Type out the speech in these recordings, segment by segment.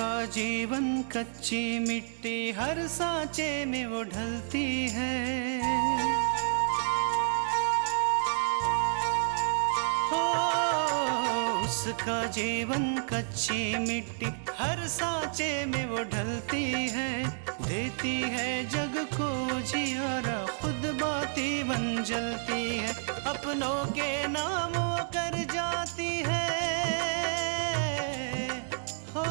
उसका जीवन कच्ची मिट्टी हर सांचे में वो ढलती है। हो उसका जीवन कच्ची मिट्टी हर सांचे में वो ढलती है। देती है जग को जियारा, खुद बाती बन जलती है। अपनों के नाम वो कर जाती है। हो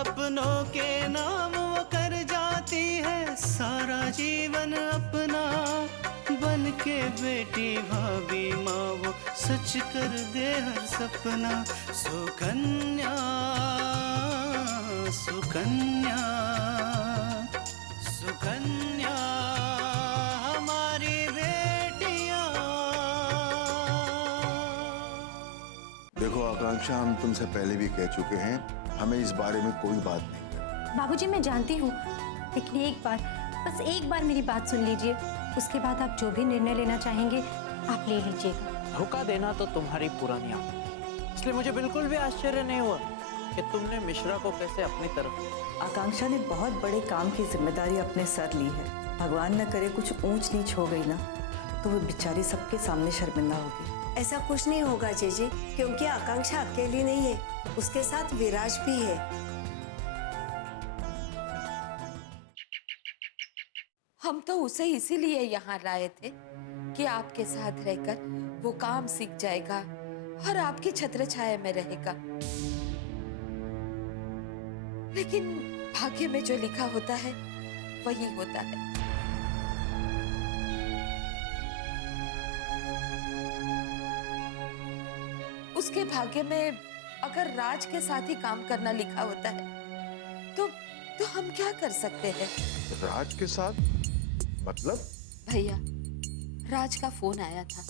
अपनों के नाम वो कर जाती है। सारा जीवन अपना बन के बेटी भाभी माँ वो सच कर दे हर सपना। सुकन्या सुकन्या सुकन्या हमारी बेटियां। देखो आकांक्षा, हम तुमसे पहले भी कह चुके हैं, हमें इस बारे में कोई बात नहीं। बाबूजी मैं जानती हूँ, लेकिन एक बार, बस एक बार मेरी बात सुन लीजिए। उसके बाद आप जो भी निर्णय लेना चाहेंगे आप ले लीजिएगा। धोखा देना तो तुम्हारी पुरानी आदत, इसलिए मुझे बिल्कुल भी आश्चर्य नहीं हुआ कि तुमने मिश्रा को कैसे अपनी तरफ। आकांक्षा ने बहुत बड़े काम की जिम्मेदारी अपने सर ली है। भगवान न करे कुछ ऊंच नीच हो गई ना, तो वो बेचारी सबके सामने शर्मिंदा होगी। ऐसा कुछ नहीं होगा जीजी, क्योंकि आकांक्षा अकेली नहीं है, उसके साथ विराज भी है। हम तो उसे इसीलिए यहाँ लाए थे कि आपके साथ रहकर वो काम सीख जाएगा और आपकी छत्र छाया में रहेगा। लेकिन भाग्य में जो लिखा होता है वही होता है। उसके भाग्य में अगर राज के साथ ही काम करना लिखा होता है तो हम क्या कर सकते हैं? राज के साथ मतलब? भैया, राज का फोन आया था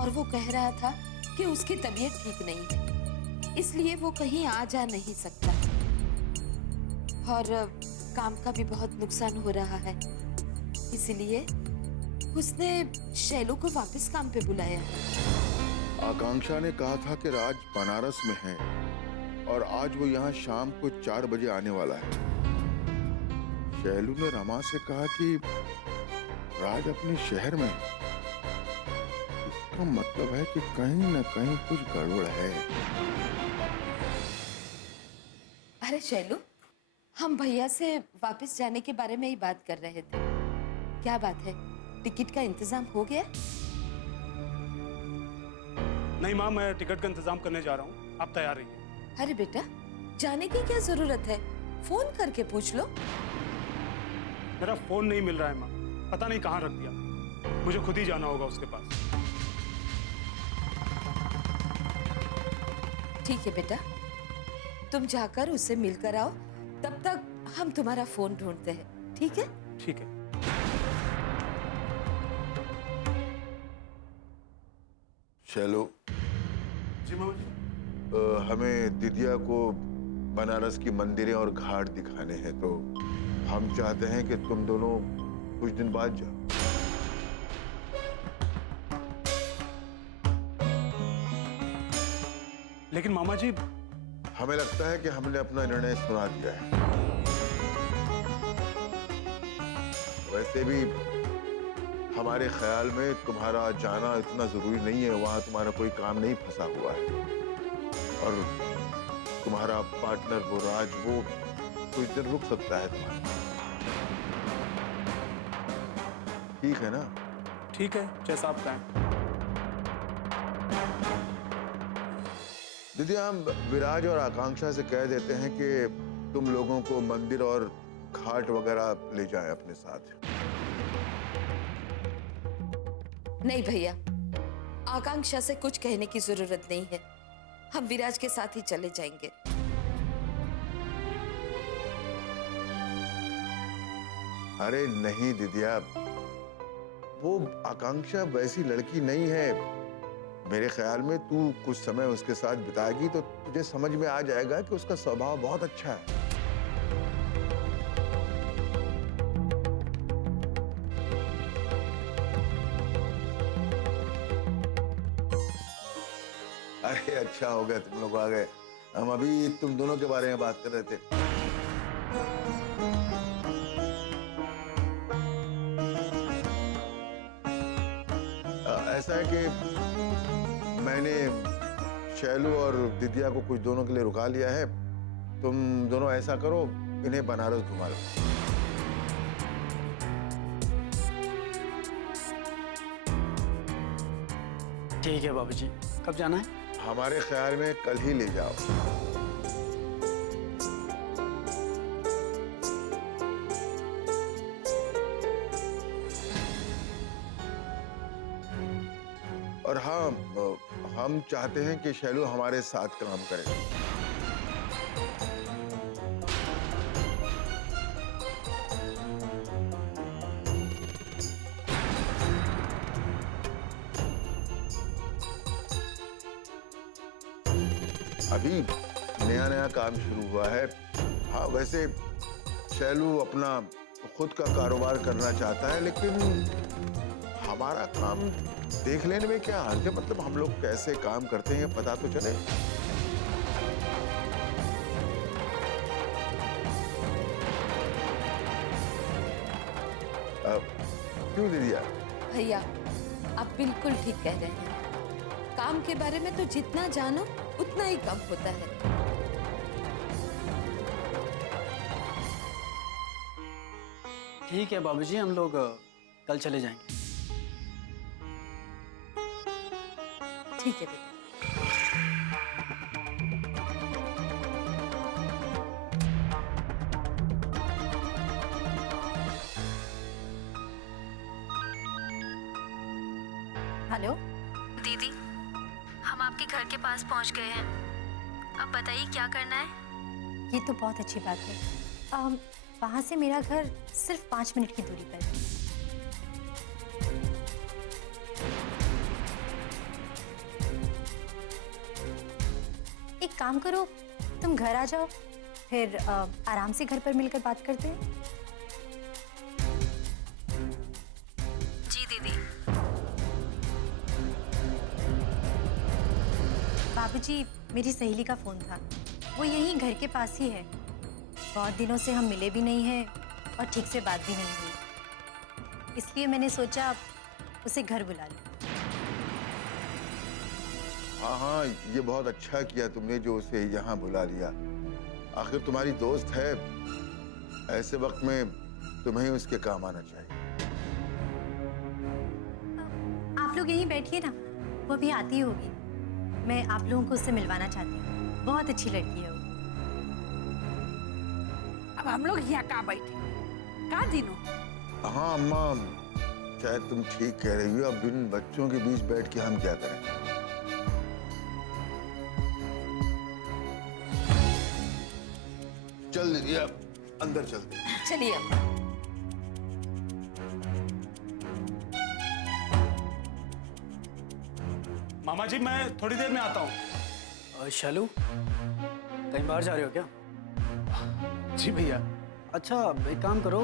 और वो कह रहा था कि उसकी तबीयत ठीक नहीं है, इसलिए वो कहीं आ जा नहीं सकता और काम का भी बहुत नुकसान हो रहा है। इसलिए उसने शैलू को वापस काम पे बुलाया। आकांक्षा ने कहा था कि राज बनारस में है और आज वो यहाँ शाम को 4 बजे आने वाला है। शैलू ने रमा से कहा कि राज अपने शहर में है। इसका मतलब है कि कहीं न कहीं कुछ गड़बड़ है। अरे शैलू, हम भैया से वापस जाने के बारे में ही बात कर रहे थे। क्या बात है, टिकट का इंतजाम हो गया? नहीं माँ, मैं टिकट का इंतजाम करने जा रहा हूँ, आप तैयार रहिए। अरे बेटा, जाने की क्या जरूरत है, फोन करके पूछ लो। मेरा फोन नहीं मिल रहा है माँ, पता नहीं कहाँ रख दिया। मुझे खुद ही जाना होगा उसके पास। ठीक है बेटा, तुम जाकर उससे मिलकर आओ, तब तक हम तुम्हारा फोन ढूंढते हैं। ठीक है? ठीक है। शैलू जी मामा जी। हमें दिदिया को बनारस की मंदिरें और घाट दिखाने हैं, तो हम चाहते हैं कि तुम दोनों कुछ दिन बाद जाओ। लेकिन मामा जी, हमें लगता है कि हमने अपना निर्णय सुना दिया है। वैसे भी हमारे ख्याल में तुम्हारा जाना इतना जरूरी नहीं है, वहां तुम्हारा कोई काम नहीं फंसा हुआ है और तुम्हारा पार्टनर वो राज, वो कुछ दिन रुक सकता है तुम्हारा। ठीक है ना? ठीक है, जैसा आप कहें। दीदी, हम विराज और आकांक्षा से कह देते हैं कि तुम लोगों को मंदिर और घाट वगैरह ले जाएं अपने साथ। नहीं भैया, आकांक्षा से कुछ कहने की जरूरत नहीं है, हम विराज के साथ ही चले जाएंगे। अरे नहीं दीदिया, वो आकांक्षा वैसी लड़की नहीं है। मेरे ख्याल में तू कुछ समय उसके साथ बिताएगी तो तुझे समझ में आ जाएगा कि उसका स्वभाव बहुत अच्छा है। अरे अच्छा हो गया तुम लोग आ गए। हम अभी तुम दोनों के बारे में बात कर रहे थे। ऐसा है कि मैंने शैलू और दिद्या को कुछ दोनों के लिए रुका लिया है। तुम दोनों ऐसा करो, इन्हें बनारस घुमा लो। ठीक है बाबूजी, कब जाना है? हमारे ख्याल में कल ही ले जाओ। और हाँ, हम चाहते हैं कि शैलू हमारे साथ काम करे। अभी नया नया काम शुरू हुआ है। हाँ, वैसे शैलू अपना खुद का कारोबार करना चाहता है, लेकिन हमारा काम देख लेने में क्या हर्ज है? मतलब हम लोग कैसे काम करते हैं पता तो चले। क्यों दीदिया? भैया, आप बिल्कुल ठीक कह रहे हैं। काम के बारे में तो जितना जानो उतना ही कम होता है। ठीक है बाबूजी, हम लोग कल चले जाएंगे। ठीक है बेटा। हेलो दीदी, हम आपके घर के पास पहुंच गए हैं। अब बताइए क्या करना है? ये तो बहुत अच्छी बात है। वहाँ से मेरा घर सिर्फ 5 मिनट की दूरी पर है। एक काम करो, तुम घर आ जाओ, फिर आराम से घर पर मिलकर बात करते हैं। जी दीदी। बाबूजी, मेरी सहेली का फोन था, वो यहीं घर के पास ही है। बहुत दिनों से हम मिले भी नहीं हैं और ठीक से बात भी नहीं हुई, इसलिए मैंने सोचा उसे घर बुला लूं। हाँ हाँ, ये बहुत अच्छा किया तुमने जो उसे यहाँ बुला लिया। आखिर तुम्हारी दोस्त है, ऐसे वक्त में तुम्हें उसके काम आना चाहिए। आप लोग यहीं बैठिए ना, वो भी आती होगी। मैं आप लोगों को उससे मिलवाना चाहती हूँ, बहुत अच्छी लड़की है वो। अब हम लोग यहाँ कहाँ बैठे, कहाँ दिनों? हाँ अम्मा, शायद तुम ठीक कह रही हो। अब इन बच्चों के बीच बैठ के हम क्या करें? चल दीदी, अब अंदर चलते हैं। चलिए अम्मा। मामा जी, मैं थोड़ी देर में आता हूँ। शैलू, कहीं बाहर जा रहे हो क्या? जी भैया। अच्छा, एक काम करो,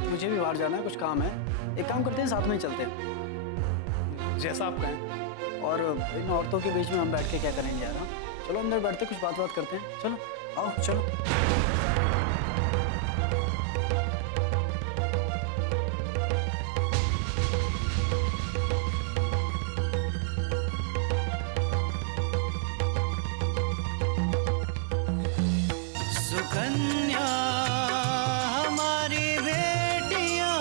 मुझे भी बाहर जाना है, कुछ काम है। एक काम करते हैं, साथ में ही चलते हैं। जैसा आप कहें। और इन औरतों के बीच में हम बैठ के क्या करेंगे यार? हाँ? चलो अंदर बैठते कुछ बात करते हैं। चलो आओ, चलो। सुकन्या हमारी बेटियां,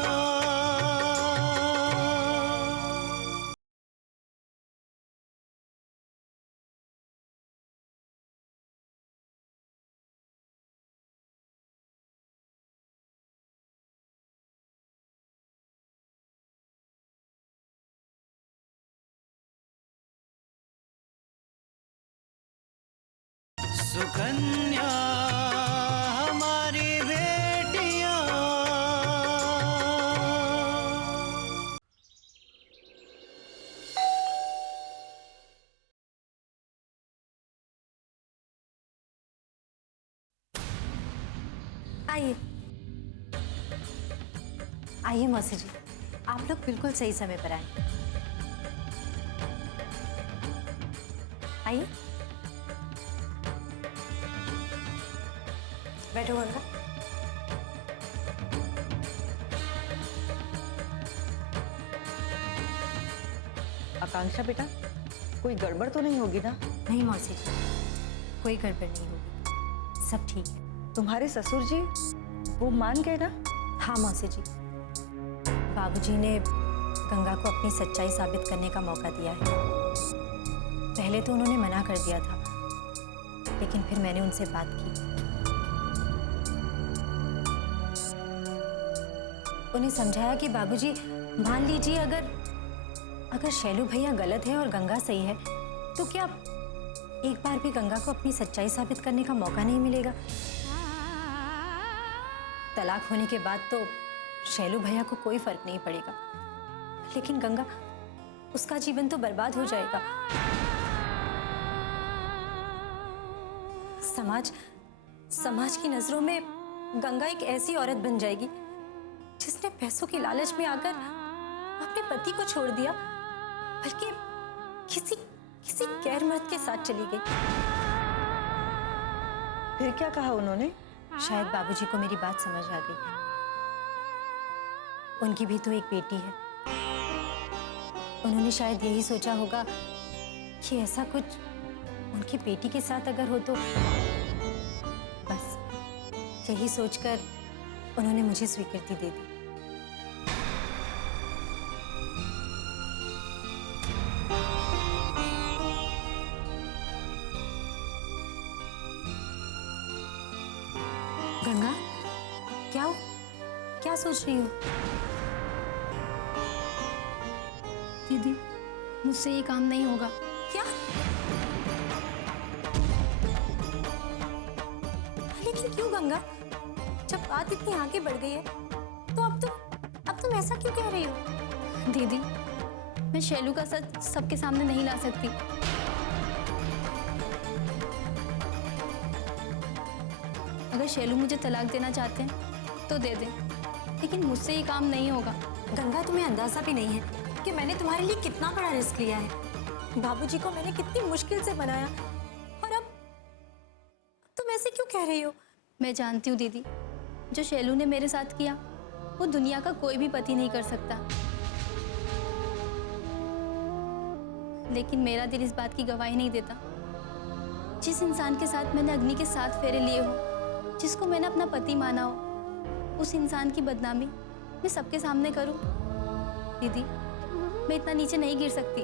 सुकन्या हमारी बेटियां। आइए आइए मौसी जी, आप लोग बिल्कुल सही समय पर आए। आइए। बैठो गंगा। आकांक्षा बेटा, कोई गड़बड़ तो नहीं होगी ना? नहीं मौसी जी, कोई गड़बड़ नहीं होगी, सब ठीक है। तुम्हारे ससुर जी वो मान गए ना? हाँ मौसी जी, बाबूजी ने गंगा को अपनी सच्चाई साबित करने का मौका दिया है। पहले तो उन्होंने मना कर दिया था, लेकिन फिर मैंने उनसे बात की। उन्हें समझाया कि बाबूजी मान लीजिए अगर शैलू भैया गलत है और गंगा सही है, तो क्या एक बार भी गंगा को अपनी सच्चाई साबित करने का मौका नहीं मिलेगा? तलाक होने के बाद तो शैलू भैया को कोई फर्क नहीं पड़ेगा, लेकिन गंगा, उसका जीवन तो बर्बाद हो जाएगा। समाज की नजरों में गंगा एक ऐसी औरत बन जाएगी जिसने पैसों की लालच में आकर अपने पति को छोड़ दिया, बल्कि किसी गैर मर्द के साथ चली गई। फिर क्या कहा उन्होंने? शायद बाबूजी को मेरी बात समझ आ गई। उनकी भी तो एक बेटी है। उन्होंने शायद यही सोचा होगा कि ऐसा कुछ उनकी बेटी के साथ अगर हो तो, बस यही सोचकर उन्होंने मुझे स्वीकृति दे दी। गंगा, क्या सोच रही हो? दीदी, मुझसे ये काम नहीं होगा। क्या? लेकिन क्यों गंगा? जब बात इतनी आगे बढ़ गई है तो अब तुम ऐसा क्यों कह रही हो? दीदी, मैं शैलू का सच सबके सामने नहीं ला सकती। अगर शैलू मुझे तलाक देना चाहते हैं तो दे दें, लेकिन मुझसे ये काम नहीं होगा। गंगा, तुम्हें अंदाजा भी नहीं है कि मैंने तुम्हारे लिए कितना बड़ा रिस्क लिया है। बाबूजी को मैंने कितनी मुश्किल से बनाया, और अब तुम ऐसे क्यों कह रही हो? मैं जानती हूँ दीदी, जो शैलू ने मेरे साथ किया वो दुनिया का कोई भी पति नहीं कर सकता, लेकिन मेरा दिल इस बात की गवाही नहीं देता। जिस इंसान के साथ मैंने अग्नि के 7 फेरे लिए हो, जिसको मैंने अपना पति माना हो, उस इंसान की बदनामी मैं सबके सामने करूं? दीदी, मैं इतना नीचे नहीं गिर सकती।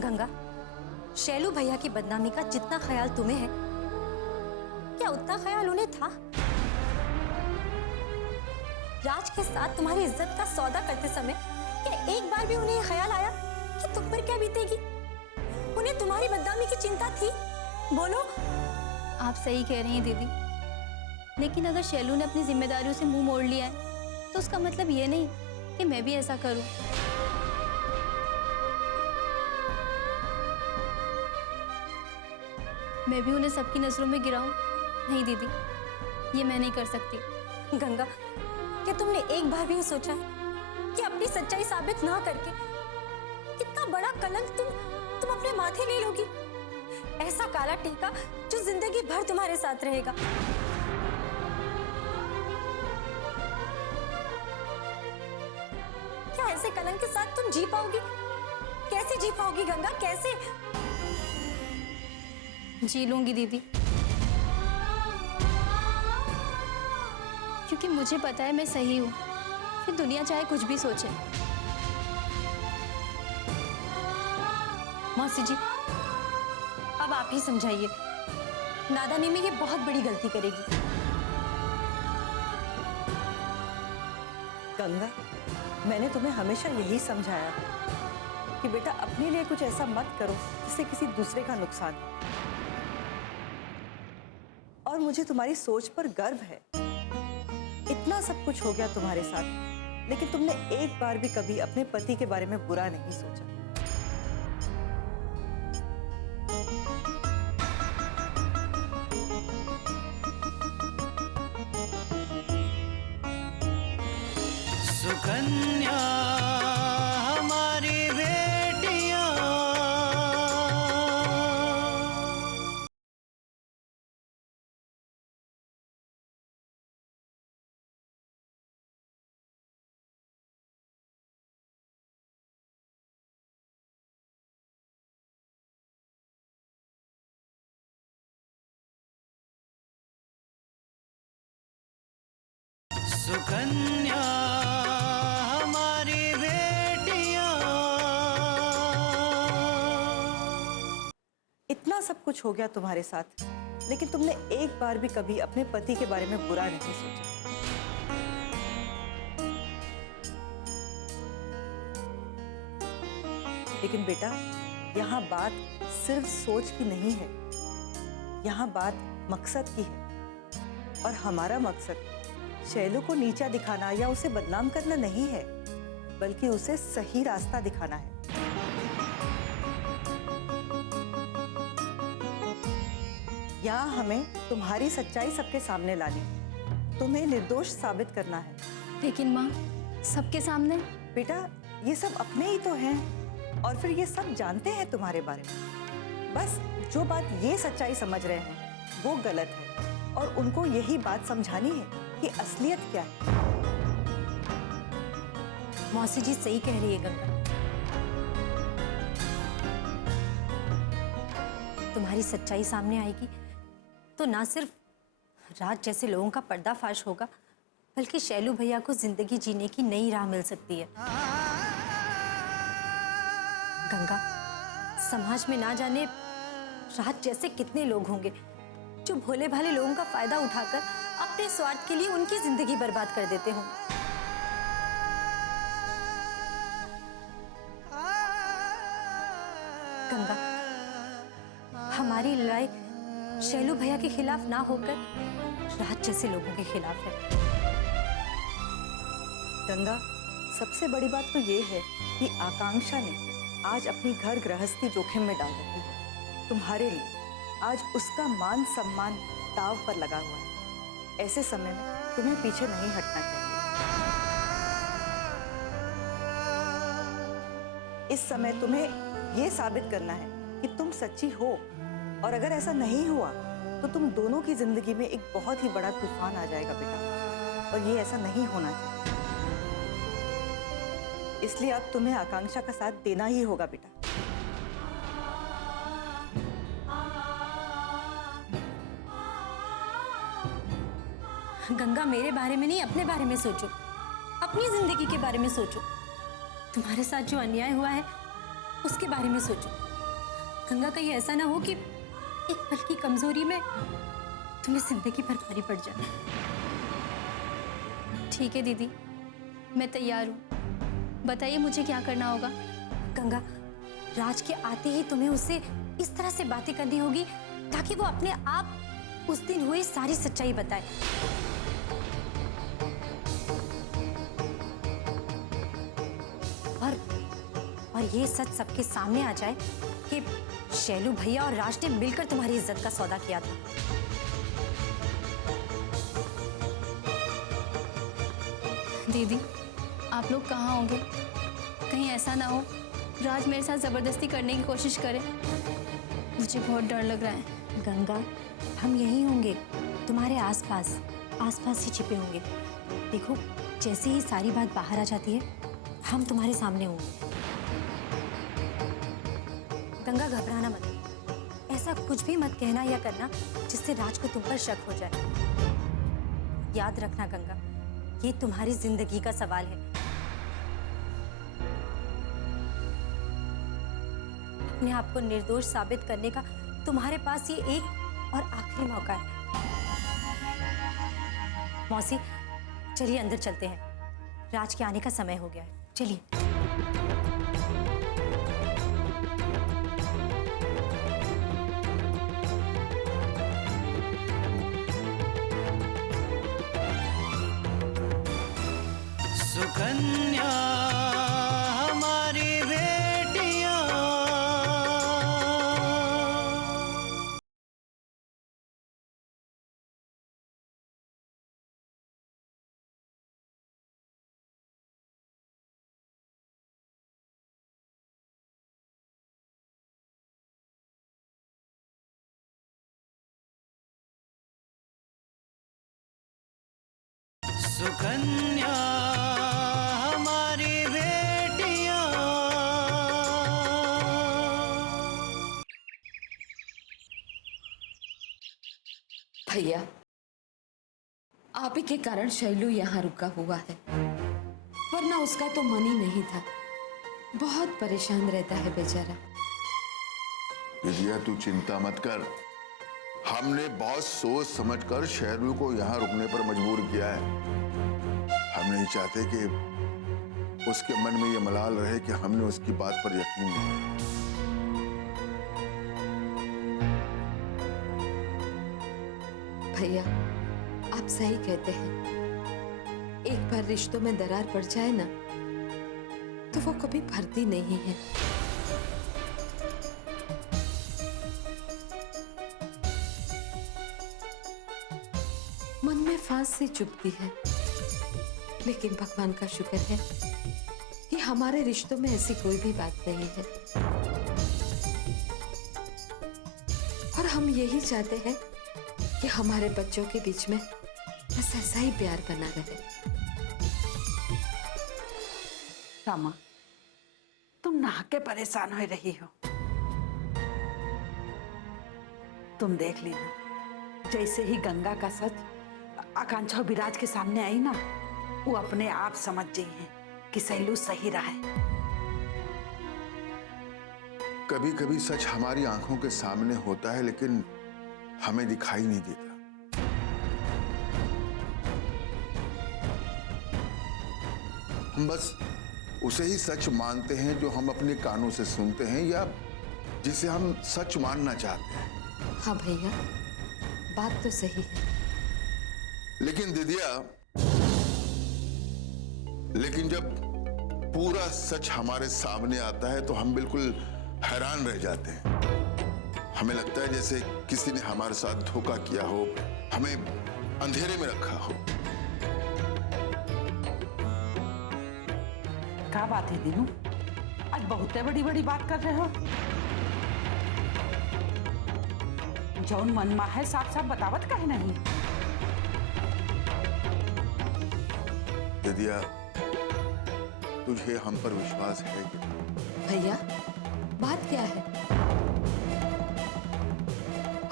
गंगा, शैलू भैया की बदनामी का जितना ख्याल तुम्हें है, क्या उतना ख्याल उन्हें था? राज के साथ तुम्हारी इज्जत का सौदा करते समय क्या एक बार भी उन्हें यह ख्याल आया कि तुम पर क्या बीतेगी? उन्हें तुम्हारी बदनामी की चिंता थी? बोलो। आप सही कह रही हैं दीदी, लेकिन अगर शैलू ने अपनी जिम्मेदारियों से मुंह मोड़ लिया है तो उसका मतलब ये नहीं कि मैं भी ऐसा करूं। मैं भी उन्हें सबकी नजरों में गिराऊं? नहीं दीदी, ये मैं नहीं कर सकती। गंगा, क्या तुमने एक बार भी ये सोचा है कि अपनी सच्चाई साबित ना करके कितना बड़ा कलंक तुम अपने माथे ले लोगी? ऐसा काला टीका जो जिंदगी भर तुम्हारे साथ रहेगा। क्या ऐसे कलंक के साथ तुम जी पाओगी? कैसे जी पाओगी गंगा, कैसे? जी लूंगी दीदी, क्योंकि मुझे पता है मैं सही हूं, फिर दुनिया चाहे कुछ भी सोचे। मौसी जी, अब आप ही समझाइए। नादानी में ये बहुत बड़ी गलती करेगी। गंगा, मैंने तुम्हें हमेशा यही समझाया कि बेटा अपने लिए कुछ ऐसा मत करो जिससे किसी दूसरे का नुकसान हो। और मुझे तुम्हारी सोच पर गर्व है। इतना सब कुछ हो गया तुम्हारे साथ, लेकिन तुमने एक बार भी कभी अपने पति के बारे में बुरा नहीं सोचा। सुकन्या सुकन्या हमारी बेटियां। इतना सब कुछ हो गया तुम्हारे साथ, लेकिन तुमने एक बार भी कभी अपने पति के बारे में बुरा नहीं सोचा। लेकिन बेटा, यहाँ बात सिर्फ सोच की नहीं है, यहाँ बात मकसद की है। और हमारा मकसद शैलू को नीचा दिखाना या उसे बदनाम करना नहीं है, बल्कि उसे सही रास्ता दिखाना है। यहाँ हमें तुम्हारी सच्चाई सबके सामने लानी, तुम्हें निर्दोष साबित करना है। लेकिन माँ, सबके सामने? बेटा, ये सब अपने ही तो हैं, और फिर ये सब जानते हैं तुम्हारे बारे में। बस जो बात ये सच्चाई समझ रहे हैं वो गलत है, और उनको यही बात समझानी है कि असलियत क्या है। मौसी जी सही कह रही है गंगा। तुम्हारी सच्चाई सामने आएगी तो ना सिर्फ राज जैसे लोगों का पर्दाफाश होगा, बल्कि शैलू भैया को जिंदगी जीने की नई राह मिल सकती है। गंगा, समाज में ना जाने राज जैसे कितने लोग होंगे जो भोले भाले लोगों का फायदा उठाकर अपने स्वार्थ के लिए उनकी जिंदगी बर्बाद कर देते हों। गंगा, हमारी लड़ाई शैलू भैया के खिलाफ ना होकर राज जैसे लोगों के खिलाफ है। गंगा, सबसे बड़ी बात तो ये है कि आकांक्षा ने आज अपनी घर गृहस्थी जोखिम में डाल रखी है तुम्हारे लिए। आज उसका मान सम्मान दांव पर लगा हुआ है। ऐसे समय में तुम्हें पीछे नहीं हटना चाहिए। इस समय तुम्हें यह साबित करना है कि तुम सच्ची हो, और अगर ऐसा नहीं हुआ तो तुम दोनों की जिंदगी में एक बहुत ही बड़ा तूफान आ जाएगा बेटा, और ये ऐसा नहीं होना चाहिए। इसलिए अब तुम्हें आकांक्षा का साथ देना ही होगा बेटा। गंगा, मेरे बारे में नहीं, अपने बारे में सोचो, अपनी जिंदगी के बारे में सोचो। तुम्हारे साथ जो अन्याय हुआ है उसके बारे में सोचो। गंगा, कहीं ऐसा ना हो कि एक पल की कमजोरी में तुम्हें जिंदगी भर भारी पड़ जाए। ठीक है दीदी, मैं तैयार हूँ। बताइए मुझे क्या करना होगा। गंगा, राज के आते ही तुम्हें उससे इस तरह से बातें करनी होगी ताकि वो अपने आप उस दिन हुई सारी सच्चाई बताए। और ये सच सबके सामने आ जाए कि शैलू भैया और राज ने मिलकर तुम्हारी इज्जत का सौदा किया था। दीदी, आप लोग कहाँ होंगे? कहीं ऐसा ना हो राज मेरे साथ जबरदस्ती करने की कोशिश करे। मुझे बहुत डर लग रहा है। गंगा, हम यहीं होंगे, तुम्हारे आसपास ही छिपे होंगे। देखो, जैसे ही सारी बात बाहर आ जाती है हम तुम्हारे सामने होंगे। गंगा, घबराना मत। ऐसा कुछ भी मत कहना या करना जिससे राज को तुम पर शक हो जाए। याद रखना गंगा, ये तुम्हारी जिंदगी का सवाल है। अपने आप को निर्दोष साबित करने का तुम्हारे पास ये एक और आखिरी मौका है। मौसी, चलिए अंदर चलते हैं। राज के आने का समय हो गया है। चलिए। सुकन्या हमारी बेटियां। सुकन्या हमारी बेटियां। भैया, आप ही के कारण शैलू यहाँ रुका हुआ है, वरना उसका तो मन ही नहीं था। बहुत परेशान रहता है बेचारा। विजया तू चिंता मत कर, हमने बहुत सोच समझकर शैलू को यहाँ रुकने पर मजबूर किया है। हम नहीं चाहते कि उसके मन में ये मलाल रहे कि हमने उसकी बात पर यकीन नहीं किया। भैया, आप सही कहते हैं। एक बार रिश्तों में दरार पड़ जाए ना, तो वो कभी भरती नहीं है। मन में फांस सी चुभती है, लेकिन भगवान का शुक्र है कि हमारे रिश्तों में ऐसी कोई भी बात नहीं है। और हम यही चाहते हैं कि हमारे बच्चों के बीच में बस ऐसा ही प्यार बना रहे। रामा, तुम नहा के परेशान हो रही हो। तुम देख लेना, जैसे ही गंगा का सच आकांक्षा और विराज के सामने आई ना, वो अपने आप समझ गई है कि शैलू सही रहा है। कभी कभी सच हमारी आंखों के सामने होता है, लेकिन हमें दिखाई नहीं देता। हम बस उसे ही सच मानते हैं जो हम अपने कानों से सुनते हैं या जिसे हम सच मानना चाहते हैं। हाँ भैया, बात तो सही है। लेकिन दीदिया, लेकिन जब पूरा सच हमारे सामने आता है तो हम बिल्कुल हैरान रह जाते हैं। हमें लगता है जैसे किसी ने हमारे साथ धोखा किया हो, हमें अंधेरे में रखा हो। क्या बात है दीनू, आज बहुत बड़ी बड़ी बात कर रहे हो। जौन मन में है साफ साफ बतावत काहे नहीं। दीदिया, तुझे हम पर विश्वास है क्या? भैया, बात क्या है?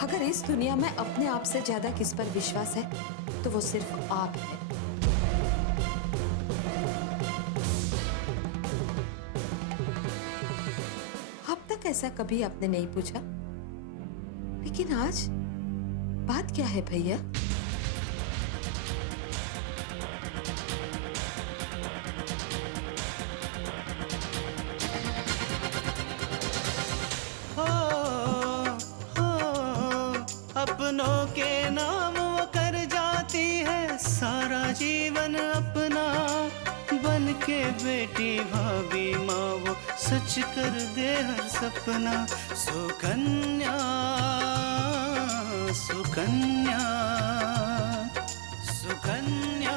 अगर इस दुनिया में अपने आप से ज्यादा किस पर विश्वास है तो वो सिर्फ आप है। अब तक ऐसा कभी आपने नहीं पूछा, लेकिन आज बात क्या है भैया? अपनों के नाम वो कर जाती है सारा जीवन अपना, बन के बेटी भाभी माँ वो सच कर दे हर सपना। सुकन्या सुकन्या सुकन्या